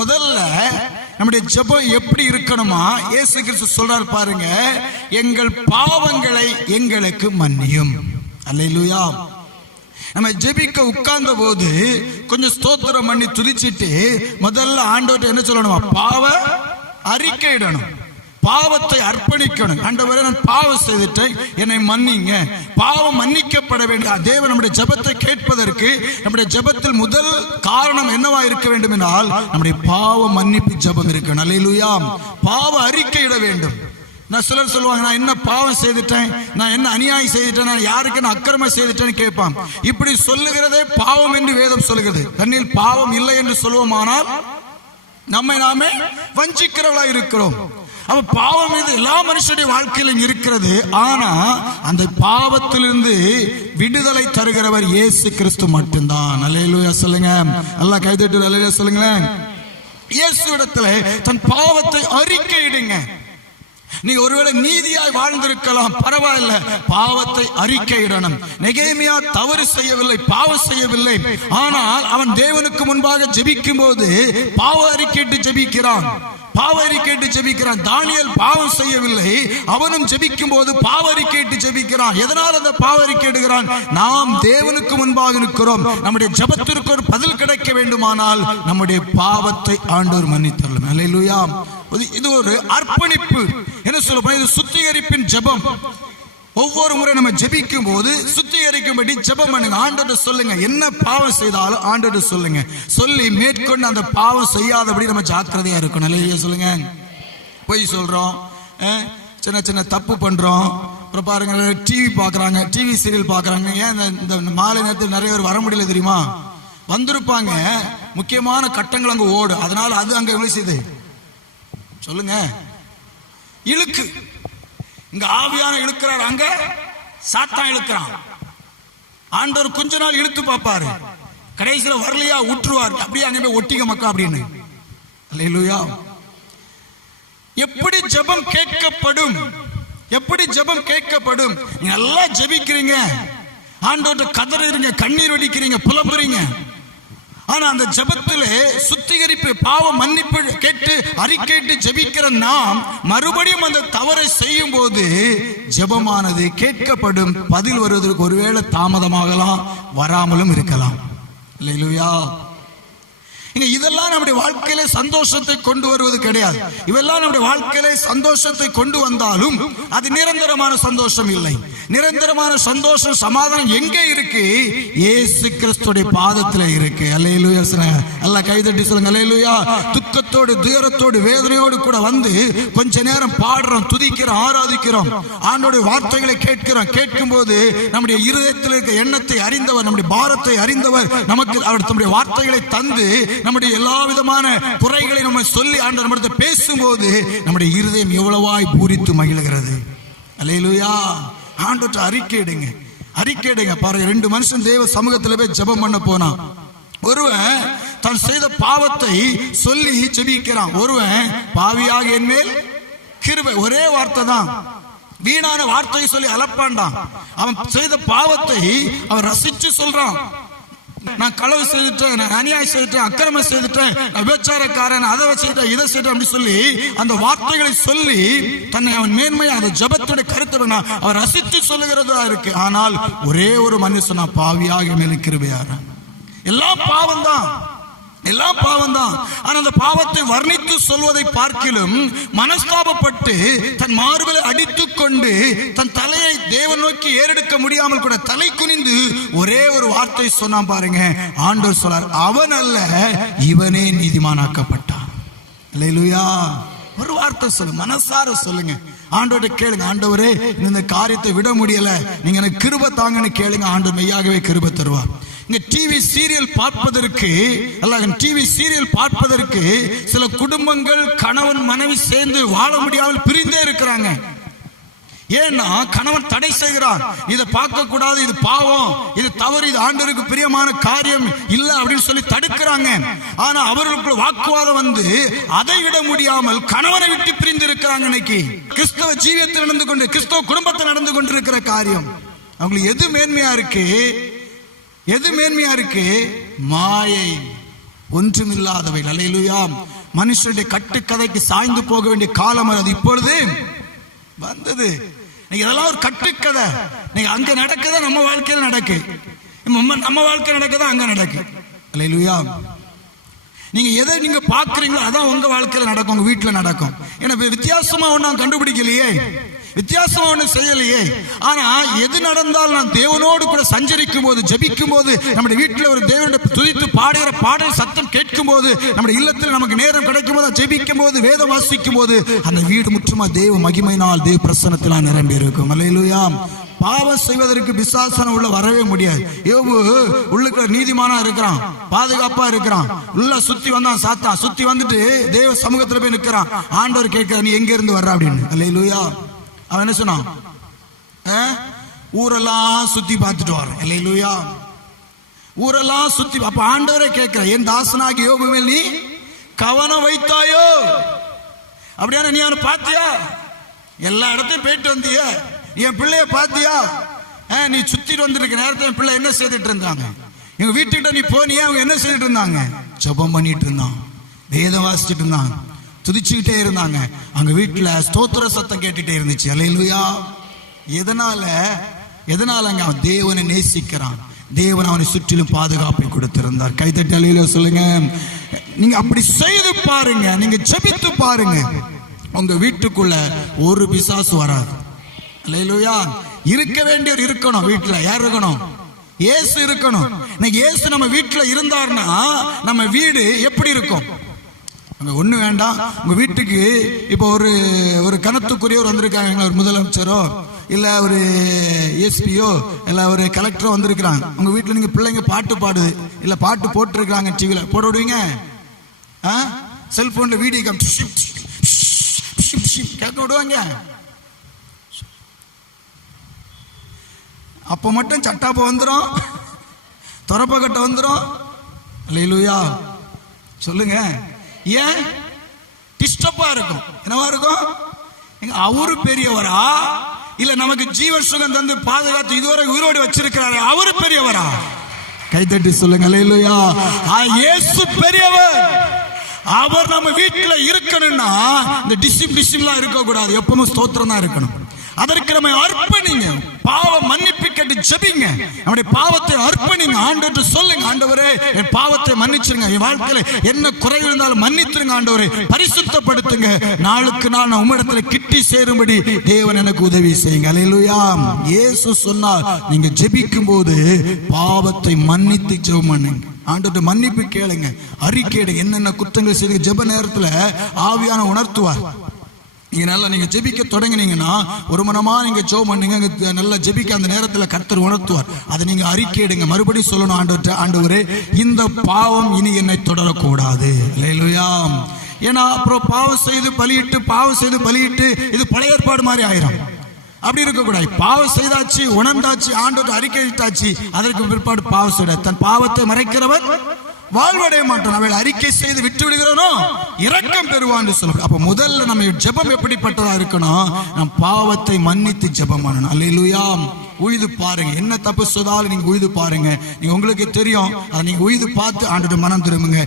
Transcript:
முதல்ல நம்முடைய ஜெபம் எப்படி இருக்கணுமா? இயேசு கிறிஸ்து சொல்றார் பாருங்க, எங்கள் பாவங்களை எங்களுக்கு மன்னியும். அல்லேலூயா. நம்ம ஜெபிக்க உட்கார்ந்த போது கொஞ்சம் ஸ்தோத்திரம் பண்ணி துதிச்சிட்டு முதல்ல ஆண்டவர்கிட்ட என்ன சொல்லணுமா? பாவ அறிக்கையிடணும், பாவத்தை அர்ப்பணிக்கணும். ஆண்டவரே, நான் பாவம் செய்துட்டேன், என்னை மன்னிங்க. பாவம் மன்னிக்கப்பட வேண்டிய தேவன் நம்முடைய ஜெபத்தை கேட்பதற்கு நம்முடைய ஜெபத்தில் முதல் காரணம் என்னவா இருக்க வேண்டும் என்றால் நம்முடைய பாவ மன்னிப்பு ஜெபம் இருக்கணும். அல்லேலூயா. பாவ அறிக்கையிட வேண்டும். நான் சிலர் சொல்லுவாங்க, நான் என்ன பாவம் செய்துட்டேன், நான் என்ன அநியாயம் செய்துட்டேன், நான் யாருக்கு நான் அக்கிரமம் செய்துட்டேன்னு கேட்பான். இப்படி சொல்லுகிறதே பாவம் என்று வேதம் சொல்லுகிறது. தன்னில் பாவம் இல்லை என்று சொல்லுவோமானால் நம்மை நாமே வஞ்சிக்கிறவளா இருக்கிறோம். அப்ப பாவம் மீது எல்லா மனுஷனுடைய வாழ்க்கையிலும் இருக்கிறது. ஆனா அந்த பாவத்திலிருந்து விடுதலை தருகிறவர் இயேசு கிறிஸ்து மட்டும்தான். அல்லேலூயா சொல்லுங்க. அல்லாஹ் கைதட்டு அல்லேலூயா சொல்லுங்களேன். இயேசு இடத்துல தன் பாவத்தை அறிக்கையிடுங்க. நீங்க ஒருவேளை நீதியாய் வாழ்ந்திருக்கலாம், பரவாயில்ல, பாவத்தை அறிக்கையிடணும். நெகேமியா தவறு செய்யவில்லை, பாவம் செய்யவில்லை. ஆனால் அவன் தேவனுக்கு முன்பாக ஜெபிக்கும் போது பாவ அறிக்கையிட்டு ஜெபிக்கிறான், பாவ அறிக்கையிட்டு ஜெபிக்கிறான். தானியேல் பாவம் செய்யவில்லை, அவனும் ஜெபிக்கும் போது பாவ அறிக்கையிட்டு ஜெபிக்கிறான். எதனால் அந்த பாவ அறிக்கையிடுகிறான்? நாம் தேவனுக்கு முன்பாக இருக்கிறோம். நம்முடைய ஜெபத்திற்கு ஒரு பதில் கிடைக்க வேண்டுமானால் நம்முடைய பாவத்தை ஆண்டவர் மன்னித்தருளும். அல்லேலூயா. இது ஒரு அர்ப்பணிப்பு. என்ன சொல்ல, இது சுத்திகரிப்பின் ஜெபம். ஒவ்வொரு முறை நம்ம ஜெபிக்கும் போது சுத்திகரிக்கும்படி ஜெபம் பண்ணுங்க. ஆண்டவர்கிட்ட சொல்லுங்க, என்ன பாவம் செய்தாலும் ஆண்டவர்கிட்ட சொல்லுங்க. சொல்லி மேற்கொண்டு அந்த பாவம் செய்யாதபடி நம்ம ஜாக்கிரதையா இருக்கணும். நல்ல சொல்லுங்க. பொய் சொல்றோம், சின்ன சின்ன தப்பு பண்றோம். அப்புறம் பாருங்க, டிவி பாக்குறாங்க, டிவி சீரியல் பாக்குறாங்க. ஏன் இந்த மாலை நேரத்தில் நிறைய பேர் வர முடியல தெரியுமா? வந்திருப்பாங்க, முக்கியமான கட்டங்கள் அங்க ஓடும். அதனால அது அங்க விழிச்சுது. சொல்லுங்க, இழுக்கு. இங்க ஆவியான இழுக்கிறார், அங்க சாத்தான் இழுக்கிறான். ஆண்டவர் கொஞ்ச நாள் இழுத்து பார்ப்பாரு, கடைசியில வரலையா விட்டுருவார். அப்படியே அங்க போய் ஒட்டிக்க மக்கா அப்படின்னு. அல்லேலூயா. எப்படி ஜெபம் கேட்கப்படும்? எப்படி ஜெபம் கேட்கப்படும்? நீங்க நல்லா ஜெபிக்கிறீங்க, ஆண்டவர்கிட்ட கதறுறீங்க, கண்ணீர் வடிக்கிறீங்க, புலம்புறீங்க. ஆனா அந்த ஜெபத்திலே சுத்திகரிப்பு, பாவ மன்னிப்பு கேட்டு அறிக்கையிட்டு ஜெபிக்கிற நாம் மறுபடியும் அந்த தவறை செய்யும் போது ஜெபமானது கேட்கப்படும். பதில் வருவதற்கு ஒருவேளை தாமதமாகலாம், வராமலும் இருக்கலாம். அல்லேலூயா. இதெல்லாம் நம்முடைய வாழ்க்கையிலே சந்தோஷத்தை கொண்டு வருவது கிடையாது. இவெல்லாம் நம்முடைய வாழ்க்கையிலே சந்தோஷத்தை கொண்டு வந்தாலும் அது நிரந்தரமான சந்தோஷம் இல்லை. நிரந்தரமான சந்தோஷம், சமாதானம் எங்கே இருக்கு? இயேசு கிறிஸ்துடைய பாதத்தில் இருக்கு. அல்லேலூயா. எல்லாம் கைதட்டி சொல்லுங்க அல்லேலூயா. துக்கத்தோடு, துயரத்தோடு, வேதனையோடு கூட வந்து கொஞ்ச நேரம் பாடுறோம், துதிக்கிறோம், ஆராதிக்கிறோம், ஆண்டவருடைய வார்த்தைகளை கேட்கிறோம். கேட்கும் போது நம்முடைய இருதயத்தில் இருக்க எண்ணத்தை அறிந்தவர், நம்முடைய பாரத்தை அறிந்தவர் நமக்கு அவர் தம்முடைய வார்த்தைகளை தந்து நம்முடைய எல்லா விதமான குறைகளை நம்ம சொல்லி ஆண்டவர் நம்மிடத்தில் பேசும்போது நம்முடைய இருதயம் எவ்வளவாய் பூரித்து மகிழ்கிறது. அல்லேலூயா. ஆண்டவர்கிட்ட அறிக்கையிடுங்க, அறிக்கையிடுங்க. பாருங்க, 2 மனுஷன் தேவ சமூகத்தில் போய் ஜெபம் பண்ண போனா, ஒருவன் தான் செய்த பாவத்தை சொல்லி ஜெபிக்கிறான், ஒருவன் பாவியாக என் மேல் கிருபை. ஒரே வார்த்தை தான், வீணான வார்த்தையை சொல்லி அலப்பாண்டான். அவன் செய்த பாவத்தை அவன் ரசிச்சு சொல்றான். நான் களவு செய்துட்டேன், நான் அநியாயம் செய்துட்டேன், அக்கிரமம் செய்துட்டேன், நான் விபச்சாரக்காரன், அதை செய்துட்டேன், இதை செய்துட்டேன் அப்படி சொல்லி அந்த வார்த்தைகளை சொல்லி தன்னை அவன் மேன்மையா அந்த ஜெபத்துடைய கருத்தை அவன் ரசித்து சொல்லுகிறதா இருக்கு. ஆனால் ஒரே ஒரு மனுஷன் பாவியாக மேல கிருபையார். எல்லாம் பாவம் தான், எல்லாம் பாவம் தான். ஆனா அந்த பாவத்தை வர்ணித்து சொல்வதை பார்க்கிலும் மனஸ்தாபப்பட்டு தன் மார்பலை அடித்துக் கொண்டு தன் தலையை தேவன் நோக்கி ஏறெடுக்க முடியாமல் கூட தலை குனிந்து ஒரே ஒரு வார்த்தை சொன்னான் பாருங்க. ஆண்டவர் சொல்றார், அவன் அல்ல இவனே நீதிமானாக்கப்பட்டான். அல்லேலூயா. ஒரு வார்த்தை சொல்லு, மனசார சொல்லுங்க, ஆண்டவரை கேளுங்க. ஆண்டவரே, இந்த காரியத்தை விட முடியல, நீங்க எனக்கு கிருபை தாங்கன்னு கேளுங்க. ஆண்டவர் மெய்யாகவே கிருபை தருவார். டிவி சீரியல் பார்ப்பதற்கு டிவி சீரியல் பார்ப்பதற்கு சில குடும்பங்கள் கணவன் மனைவி சேர்ந்து வாழ முடியாமல் பிரிந்தே இருக்கிறாங்க. ஏன்னா கணவன் தடை செய்கிறான், இதை பார்க்க கூடாது, இது பாவம், இது தவறு, இது ஆண்டவருக்கு பிரியமான காரியம் இல்ல அப்படின்னு சொல்லி தடுக்கிறாங்க. ஆனா அவர்களுக்கு வாக்குவாதம் வந்து அதை விட முடியாமல் கணவனை விட்டு பிரிந்து இருக்கிறாங்க. இன்னைக்கு கிறிஸ்தவ ஜீவியத்தில் நடந்து கொண்டு, கிறிஸ்தவ குடும்பத்தில் நடந்து கொண்டிருக்கிற காரியம் அவங்களுக்கு எது மேன்மையா இருக்கு? எது மேன்மையா இருக்கு? மாயை, ஒன்றுமில்லாதவை. அல்லேலூயா. மனுஷனுடைய கட்டுக்கதைக்கு சாய்ந்து போக வேண்டிய காலம் அது இப்பொழுது வந்தது. நீங்க இதெல்லாம் ஒரு கட்டுக்கதை. நீங்க அங்க நடக்குதா நம்ம வாழ்க்கையில நடக்கு, நம்ம வாழ்க்கை நடக்குதா அங்க நடக்கு. அல்லேலூயா. நீங்க எதை நீங்க பாக்குறீங்களோ அதான் உங்க வாழ்க்கையில நடக்கும், உங்க வீட்டுல நடக்கும். ஏன்னா வித்தியாசமா ஒன்னும் கண்டுபிடிக்கலையே, வித்தியாசமா ஒன்னும் செய்யலையே. ஆனா எது நடந்தாலும் நான் தேவனோடு கூட சஞ்சரிக்கும் போது, ஜபிக்கும் போது, நம்முடைய வீட்டுல ஒரு தேவனுடைய துதித்து பாடுகிற பாடல் சத்தம் கேட்கும் போது, நம்முடைய இல்லத்தில் நமக்கு நேரம் கிடைக்கும் போது, ஜபிக்கும் போது, வேதம் வாசிக்கும் போது, அந்த வீடு முற்றுமா தேவ மகிமையினால், தேவ பிரசன்னத்தினால் நிரம்பி இருக்கும். அல்லேலூயா. பாவம் செய்வதற்கு பிசாசன உள்ள வரவே முடியாது. யோபு உள்ளுக்குள்ள நீதிமானா இருக்கிறான், பாதுகாப்பா இருக்கிறான். உள்ள சுத்தி வந்தான் சாத்தான், சுத்தி வந்துட்டு தேவ சமூகத்துல போய் நிற்கிறான். ஆண்டவர் கேட்கிறார், நீ எங்க இருந்து வர்ற அப்படின்னு. அல்லேலூயா. அவன் என்ன சொன்னான்? ஊரெல்லாம் சுத்தி பார்த்துட்டு வர்றேன். அல்லேலூயா. ஊரெல்லாம் சுத்தி. அப்ப ஆண்டவரே கேட்கிற, என் தாசனாகி யோபு மேல் நீ கவனம் வைத்தாயோ? அப்படியான நீ அவனை பார்த்தியா? எல்லா இடத்தையும் போயிட்டு வந்திய, என் பிள்ளைய பாத்தியா? நீ சுத்திட்டு வந்திருக்க நேரத்தில் என் பிள்ளை என்ன செய்துட்டு இருந்தாங்க? எங்க வீட்டுக்கிட்ட நீ போனியா? அவங்க என்ன செய்துட்டு இருந்தாங்க? ஜெபம் பண்ணிட்டு இருந்தான், வேதம் வாசிச்சுட்டு இருந்தாங்க, துதிச்சுக்கிட்டே இருந்தாங்க. அங்க வீட்டுல ஸ்தோத்திர சத்தம் கேட்டுட்டே இருந்துச்சு. அல்லேலூயா. எதனால அங்க அவன் தேவனை நேசிக்கிறான், தேவன் அவனை சுற்றிலும் பாதுகாப்பை கொடுத்திருந்தார். கைதட்டி அல்லேலூயா சொல்லுங்க. நீங்க அப்படி செய்து பாருங்க, நீங்க ஜெபித்து பாருங்க, உங்க வீட்டுக்குள்ள ஒரு பிசாசு வராது. அல்லேலூயா. இருக்க வேண்டியவர் இருக்கணும் வீட்டுல. யார் இருக்கணும்? இயேசு இருக்கணும். இயேசு நம்ம வீட்டுல இருந்தார்னா நம்ம வீடு எப்படி இருக்கும்? அங்க ஒண்ணு வேண்டாம், உங்க வீட்டுக்கு இப்போ ஒரு கனத்துக்குரியவர் வந்திருக்காங்க, ஒரு முதலமைச்சரோ இல்ல ஒரு எஸ்பியோ இல்ல ஒரு கலெக்டரோ வந்திருக்கிறாங்க. உங்க வீட்டுல நீங்க பிள்ளைங்க பாட்டு பாடுது, இல்ல பாட்டு போட்டு இருக்காங்க, டிவில போட விடுவீங்க? செல்போன்ல வீடியோ கேட்க விடுவாங்க? அப்ப மட்டும் சட்டாப்ப வந்துடும், தொரப்பக்கட்ட வந்துடும். அல்லேலூயா சொல்லுங்க. ஏன் டிஸ்டர்பா இருக்கும்? என்னவா இருக்கும்? அவரு பெரியவரா இல்ல நமக்கு ஜீவன் சுகம் தந்து பாதுகாத்து இதுவரை உயிரோடு வச்சிருக்கிறாரு அவரு பெரியவரா? கைதட்டி சொல்லுங்க. அல்லேலூயா. இயேசு பெரியவர். அவர் நம்ம வீட்டுல இருக்கணும்னா இந்த டிசிப்ளின்லாம் இருக்க கூடாது, எப்பவும் ஸ்தோத்திரம் தான் இருக்கணும். அதற்கு நம்ம அர்ப்பணிங்க, பாவ மன்னிப்பு கேட்டு ஜெபிங்க, நம்முடைய பாவத்தை அர்ப்பணிங்க. ஆண்டவர்கிட்ட சொல்லுங்க, ஆண்டவரே என் பாவத்தை மன்னிச்சிருங்க, என் வாழ்க்கையில என்ன குறை இருந்தாலும் மன்னித்துருங்க ஆண்டவரே, பரிசுத்தப்படுத்துங்க. நாளுக்கு நாள் நான் உம்மிடத்துல கிட்டி சேரும்படி தேவன் எனக்கு உதவி செய்யுங்க. அல்லேலூயா. இயேசு சொன்னார், நீங்க ஜெபிக்கும் போது பாவத்தை மன்னித்து ஜெபம் பண்ணுங்க. ஆண்டவர்கிட்ட மன்னிப்பு கேளுங்க, அறிக்கையிடுங்க. என்னென்ன குற்றங்கள் செய்து ஜெப நேரத்துல ஆவியான உணர்த்துவார். நீங்க ஜெபிக்க தொடங்கினீங்கன்னா ஒரு மனமா நீங்க ஜெபம் பண்ணீங்க, நல்லா ஜெபிக்க அந்த நேரத்துல கர்த்தர் உணர்த்துவார். அதை நீங்க அறிக்கையிடுங்க. மறுபடியும் சொல்லணும், ஆண்டவரே இந்த பாவம் இனி என்னை தொடரக்கூடாது. அல்லேலூயா. ஏன்னா அப்புறம் பாவம் செய்து பலியிட்டு இது பழைய ஏற்பாடு மாதிரி ஆயிரும். அப்படி இருக்க கூடாது. பாவம் செய்தாச்சு, உணர்ந்தாச்சு, ஆண்டவரை அறிக்கையிட்டாச்சு, அதற்கு பிற்பாடு பாவம் செய்ய தன் பாவத்தை மறைக்கிறவர் வாழ்வடைய மாட்டான். அவள் அறிக்கை செய்து விட்டு விடுகிறோனோ இரக்கம் பெறுவான்னு சொல்லுங்க. அப்ப முதல்ல நம்ம ஜெபம் எப்படிப்பட்டதா இருக்கணும்? நம் பாவத்தை மன்னித்து ஜெபம் பண்ணணும். அல்லேலூயா. உய்து பாருங்க, என்ன தப்பு சொன்னாலும் நீங்க உய்து பாருங்க. நீங்க உங்களுக்கு தெரியும், அதை நீங்க உய்து பார்த்து ஆண்டவருடைய மனம் திரும்புங்க.